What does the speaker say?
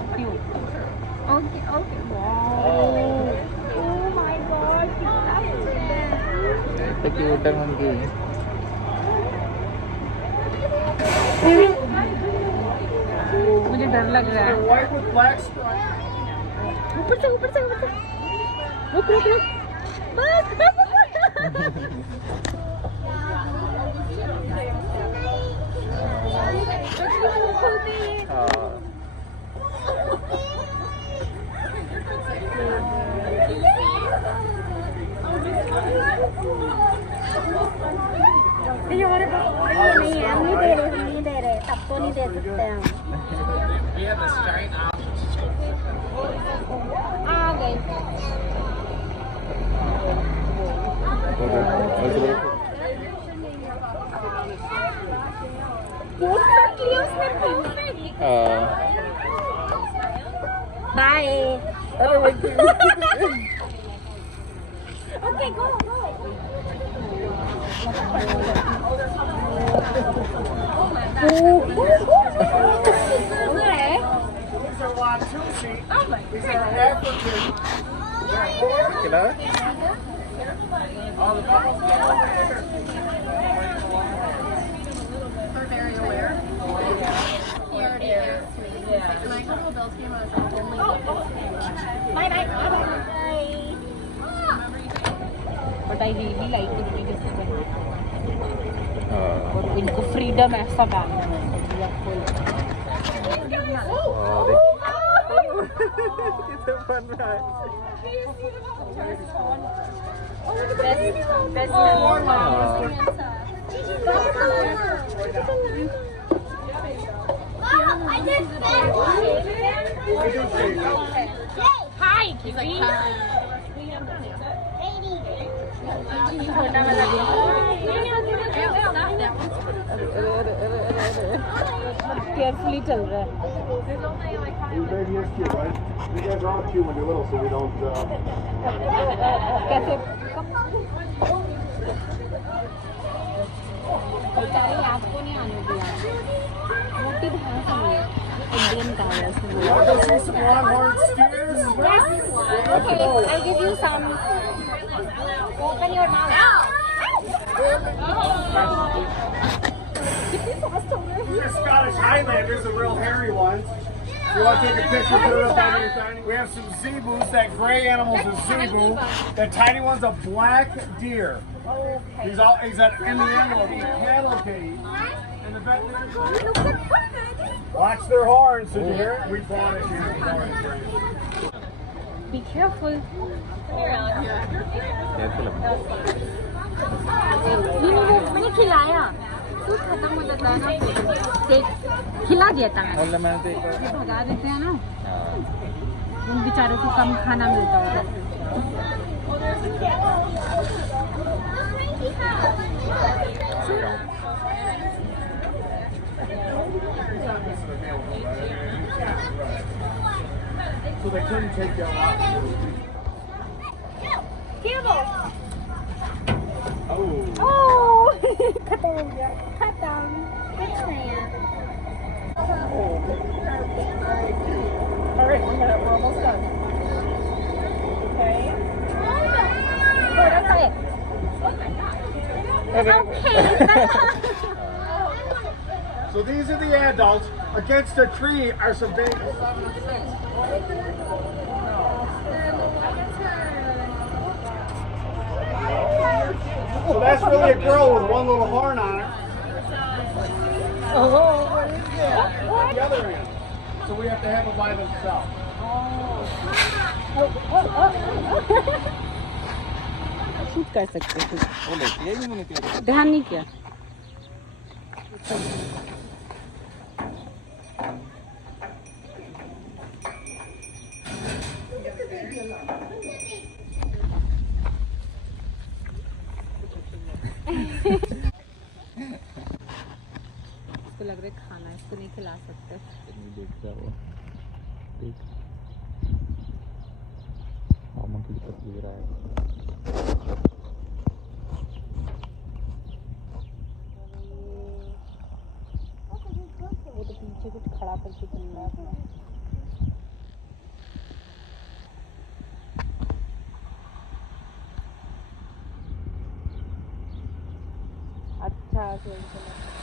देखती हूँ। Okay okay, oh my God, कितना क्यूट है मंकी। मुझे डर लग रहा है। ऊपर से ऊपर से ऊपर से, रुक रुक रुक, बस बस। नहीं हमारे पास नहीं है, हम नहीं दे रहे, सबको नहीं दे सकते हम। आ गए। Bye. Okay go go. These are watusi. These are African. All the bubbles get over here. We're very aware. He already is. Yeah. When I go to a Bills game, I was like, only Bye bye. But I really like it because और इनको freedom ऐसा डालना है। कितना fun रहा है। Hi, Kiwi. Carefully चल रहा है। You baby is cute, right? You guys are all cute when you're little, so we don't. कैसे? बेचारे आपको नहीं आने दिया। मोटी भैंस है ये, इंडियन गाय है इसमें। You want to see some longhorn steers? Yes. Okay, I'll give you some. Open your mouth. These are Scottish Highlanders, the real hairy ones. You want to take a picture, put it up on your tiny. We have some zebus. That gray animal's a zebu. The tiny one's a black deer. Okay. He's an Indian of the cattle cage. And the veterinarian. Watch their horns. Did you hear it? We bought it here. Be careful. नहीं वो मैंने खिलाया, suit खत्म हो जाता है ना, खिला देता है, भगा देते हैं ना, उन बेचारों को कम खाना मिलता होगा। So they couldn't take them out. Camels. Oh. Oh, खत्म हो गया, खत्म, कुछ नहीं है। All right, we're almost done. Okay. That's it. Okay. So these are the adults. Against a tree are some babies. So that's really a girl with one little horn on her. Oh, what is that? The other end. So we have to have them by themselves. Shoot कर सकते थे, ध्यान नहीं किया। इसको लग रहा है खाना, इसको नहीं खिला सकते। देख रहा वो, देख मामा की दिक्कत ले रहा है। वो तो पीछे कुछ खड़ा करके चल रहा है। हाँ,